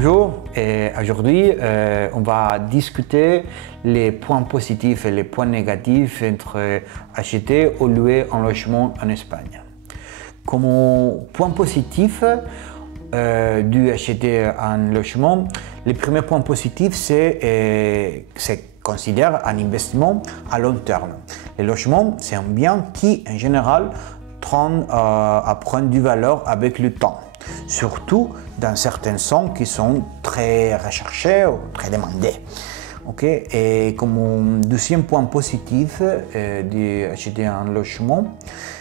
Bonjour, et aujourd'hui on va discuter les points positifs et les points négatifs entre acheter ou louer un logement en Espagne. Comme point positif d'acheter un logement, le premier point positif c'est considère un investissement à long terme. Le logement c'est un bien qui en général tend à prendre du valeur avec le temps. Surtout dans certaines zones qui sont très recherchées ou très demandées. Okay? Et comme deuxième point positif d'acheter un logement,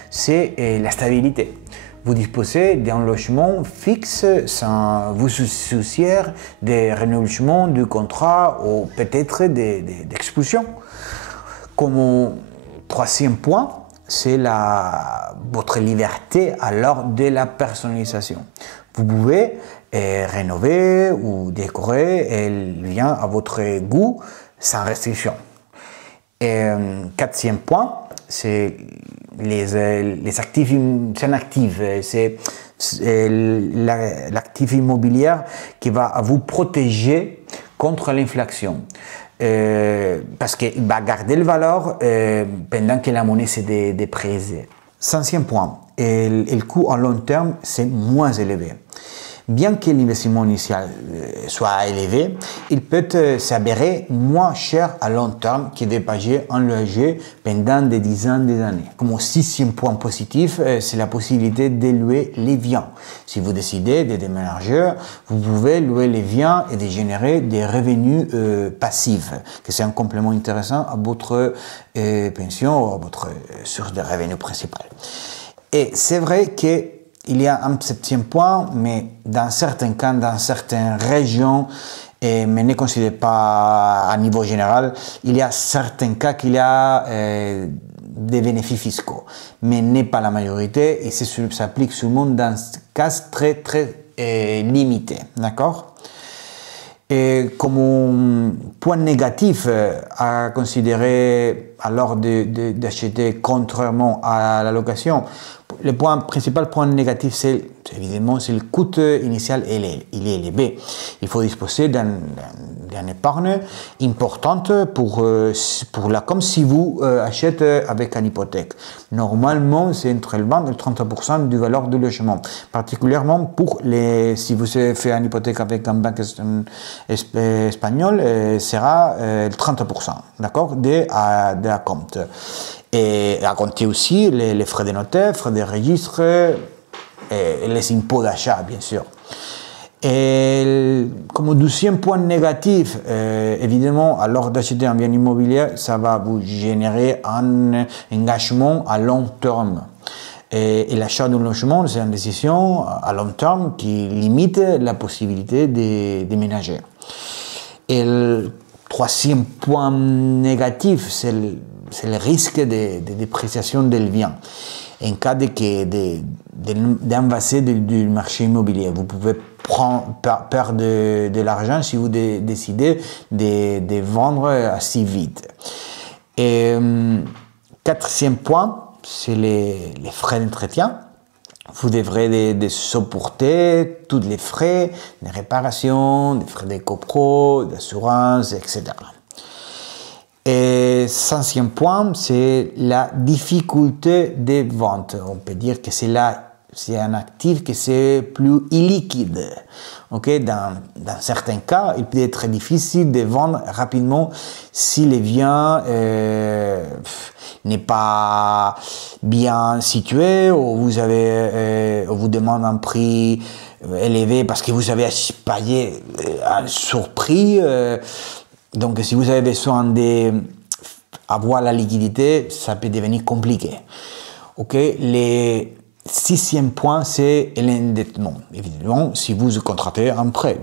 c'est la stabilité. Vous disposez d'un logement fixe sans vous soucier des renouvellements du contrat ou peut-être d'expulsion. Comme troisième point, c'est votre liberté alors de la personnalisation. Vous pouvez rénover ou décorer le bien à votre goût sans restriction. Et quatrième point, c'est les actifs inactifs. C'est l'actif immobilier qui va vous protéger contre l'inflation. Parce qu'il va garder le valeur pendant que la monnaie s'est dépréciée. Cinquième point, le coût à long terme c'est moins élevé. Bien que l'investissement initial soit élevé, il peut s'avérer moins cher à long terme que de payer un loyer pendant des dizaines d'années. Comme sixième point positif, c'est la possibilité de louer les biens. Si vous décidez de déménager, vous pouvez louer les biens et de générer des revenus passifs, que c'est un complément intéressant à votre pension ou à votre source de revenus principale. Et c'est vrai que il y a un septième point, mais dans certains cas, dans certaines régions, mais ne considérez pas à niveau général, il y a certains cas qu'il y a des bénéfices fiscaux, mais n'est pas la majorité et ça s'applique seulement dans des cas très limités, d'accord? Et comme point négatif à considérer alors d'acheter contrairement à la location, le principal point négatif, c'est évidemment le coût initial, il est élevé. Il faut disposer d'une épargne importante comme si vous achetez avec une hypothèque. Normalement, c'est entre le 20 et le 30% du valeur du logement. Particulièrement si vous faites une hypothèque avec une banque espagnole, sera le 30%, d'accord, de la compte. Et à compter aussi les frais de notaire, frais de registre et les impôts d'achat, bien sûr. Et comme deuxième point négatif, évidemment, alors d'acheter un bien immobilier, ça va vous générer un engagement à long terme. Et l'achat d'un logement, c'est une décision à long terme qui limite la possibilité de déménager. Et le troisième point négatif, c'est le risque de dépréciation du bien. En cas d'envasser du marché immobilier, vous pouvez perdre de l'argent si vous décidez de vendre assez vite. Et quatrième point, c'est les frais d'entretien. Vous devrez supporter tous les frais de réparation, des frais de copro, d'assurance, etc. Et cinquième point, c'est la difficulté de vente. On peut dire que c'est un actif qui c'est plus illiquide. Okay? Dans certains cas, il peut être difficile de vendre rapidement si le bien n'est pas bien situé ou vous demande un prix élevé parce que vous avez payé un surprix. Donc, si vous avez besoin d'avoir la liquidité, ça peut devenir compliqué. Okay? Le sixième point, c'est l'endettement. Évidemment, si vous contractez un prêt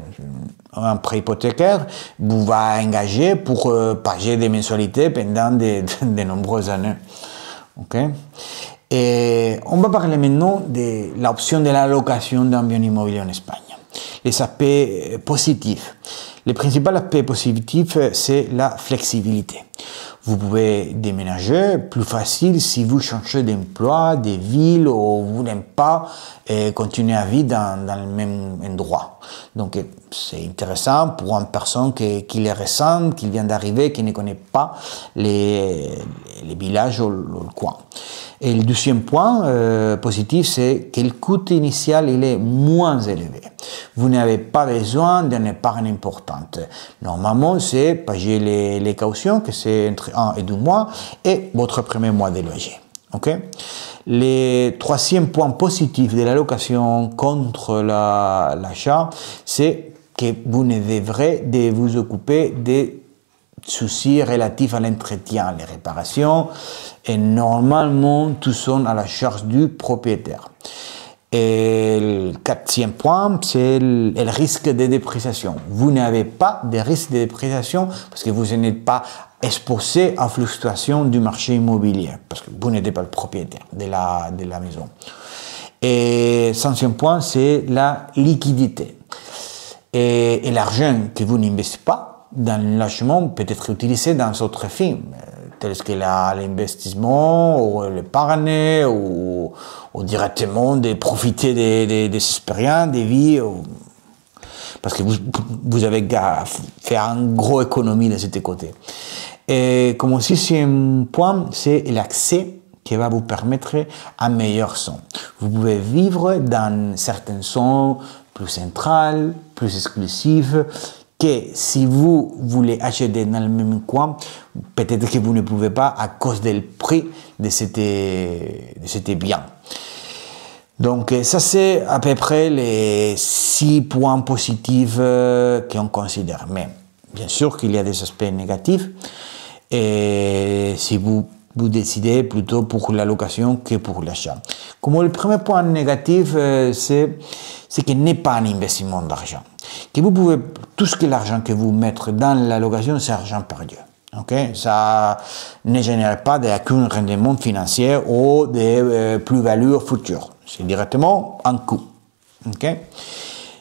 hypothécaire, vous va engager pour payer des mensualités pendant de nombreuses années. Okay? Et on va parler maintenant de l'option de la location d'un bien immobilier en Espagne. Les aspects positifs. Le principal aspect positif, c'est la flexibilité. Vous pouvez déménager plus facile si vous changez d'emploi, de ville ou vous n'aimez pas continuer à vivre dans le même endroit. Donc c'est intéressant pour une personne qui les ressent, qui vient d'arriver, qui ne connaît pas les villages ou le coin. Et le deuxième point positif, c'est que le coût initial il est moins élevé. Vous n'avez pas besoin d'une épargne importante. Normalement, c'est payer les cautions, que c'est entre 1 et 2 mois, et votre premier mois de loyer. Okay? Le troisième point positif de la location contre l'achat, c'est que vous ne devrez de vous occuper des soucis relatifs à l'entretien, les réparations, et normalement, tout sont à la charge du propriétaire. Et le quatrième point, c'est le risque de dépréciation. Vous n'avez pas de risque de dépréciation parce que vous n'êtes pas exposé à fluctuation du marché immobilier, parce que vous n'êtes pas le propriétaire de la maison. Et le cinquième point, c'est la liquidité. Et l'argent que vous n'investissez pas dans le logement peut être utilisé dans d'autres fins, tels que l'investissement, ou l'épargne, ou directement de profiter des expériences, des vies, parce que vous avez fait une grosse économie de ce côté. Et comme sixième point, c'est l'accès qui va vous permettre un meilleur son. Vous pouvez vivre dans certaines zones plus centrales, plus exclusives, que si vous voulez acheter dans le même coin, peut-être que vous ne pouvez pas à cause du prix de ces biens. Donc ça c'est à peu près les 6 points positifs qu'on considère. Mais bien sûr qu'il y a des aspects négatifs. Et si vous décidez plutôt pour la location que pour l'achat. Comme le premier point négatif, c'est qu'il n'est pas un investissement d'argent. Que vous pouvez, tout ce que l'argent que vous mettez dans la location, c'est argent perdu. Okay? Ça ne génère pas d'aucun rendement financier ou de plus-value future. C'est directement un coût. Okay?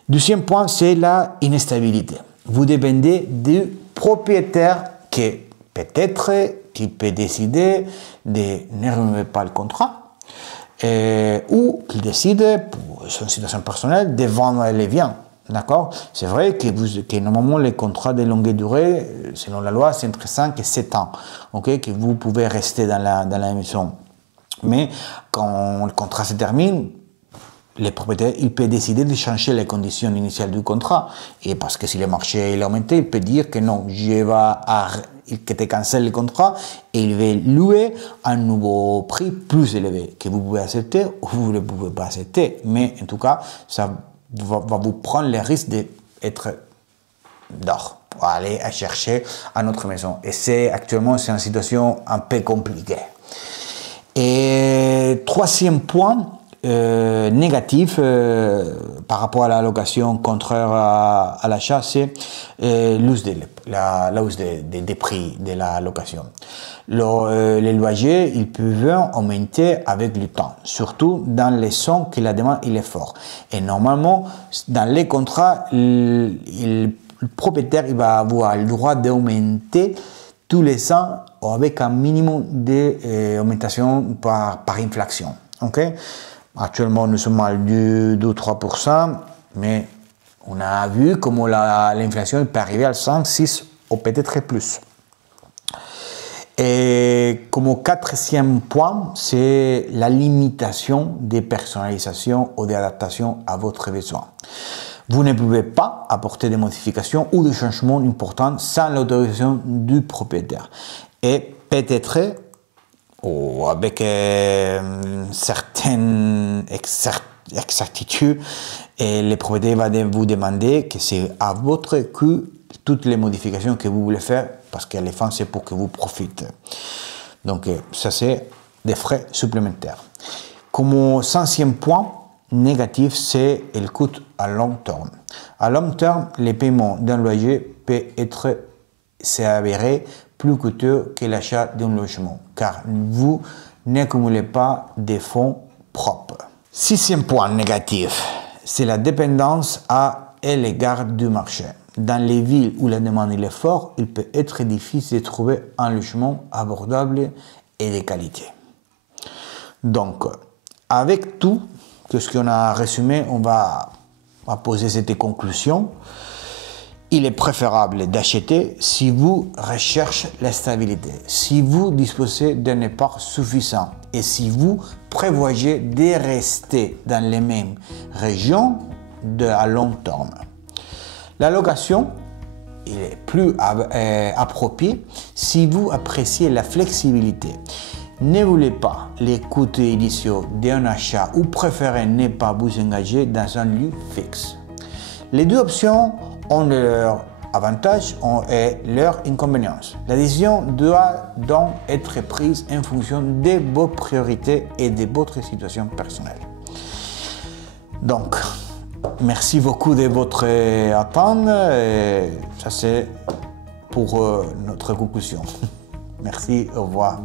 Deuxième point, c'est la instabilité. Vous dépendez du propriétaire qui peut-être qui peut décider de ne renouveler pas le contrat ou qu'il décide, pour son situation personnelle, de vendre les biens. D'accord? C'est vrai que normalement les contrats de longue durée, selon la loi, c'est entre 5 et 7 ans, okay? Que vous pouvez rester dans la maison. Mais quand le contrat se termine, le propriétaire il peut décider de changer les conditions initiales du contrat. Et parce que si le marché est augmenté, il peut dire que non, que te cancelle le contrat et il va louer un nouveau prix plus élevé que vous pouvez accepter ou vous ne pouvez pas accepter. Mais en tout cas, ça va vous prendre le risque d'être dehors, pour aller chercher à notre maison. Et actuellement, c'est une situation un peu compliquée. Et troisième point, négatif par rapport à la location contraire à l'achat, c'est la hausse des prix de la location. Les loyers, ils peuvent augmenter avec le temps, surtout dans les zones que la demande il est forte. Et normalement, dans les contrats, le propriétaire il va avoir le droit d'augmenter tous les ans avec un minimum d'augmentation par inflation. Okay? Actuellement, nous sommes à 2 ou 3%, mais on a vu comment l'inflation peut arriver à 5, 6 ou peut-être plus. Et comme quatrième point, c'est la limitation des personnalisations ou des adaptations à votre besoin. Vous ne pouvez pas apporter des modifications ou des changements importants sans l'autorisation du propriétaire. Et peut-être ou avec certaines exactitudes, le propriétaire va vous demander que c'est à votre coût toutes les modifications que vous voulez faire, parce qu'à la fin, c'est pour que vous profitez. Donc, ça, c'est des frais supplémentaires. Comme cinquième point négatif, c'est le coût à long terme. À long terme, le paiement d'un loyer peut s'avérer plus coûteux que l'achat d'un logement, car vous n'accumulez pas de fonds propres. Sixième point négatif, c'est la dépendance à l'égard du marché. Dans les villes où la demande est forte, il peut être difficile de trouver un logement abordable et de qualité. Donc, avec tout ce qu'on a résumé, on va poser cette conclusion. il est préférable d'acheter si vous recherchez la stabilité, si vous disposez d'un épargne suffisant et si vous prévoyez de rester dans les mêmes régions à long terme. La location est plus appropriée si vous appréciez la flexibilité. Ne voulez pas les coûts initiaux d'un achat ou préférez ne pas vous engager dans un lieu fixe. Les deux options ont leurs avantages et leurs inconvénients. La décision doit donc être prise en fonction de vos priorités et de votre situation personnelle. Donc, merci beaucoup de votre attente. Ça, c'est pour notre conclusion. Merci, au revoir.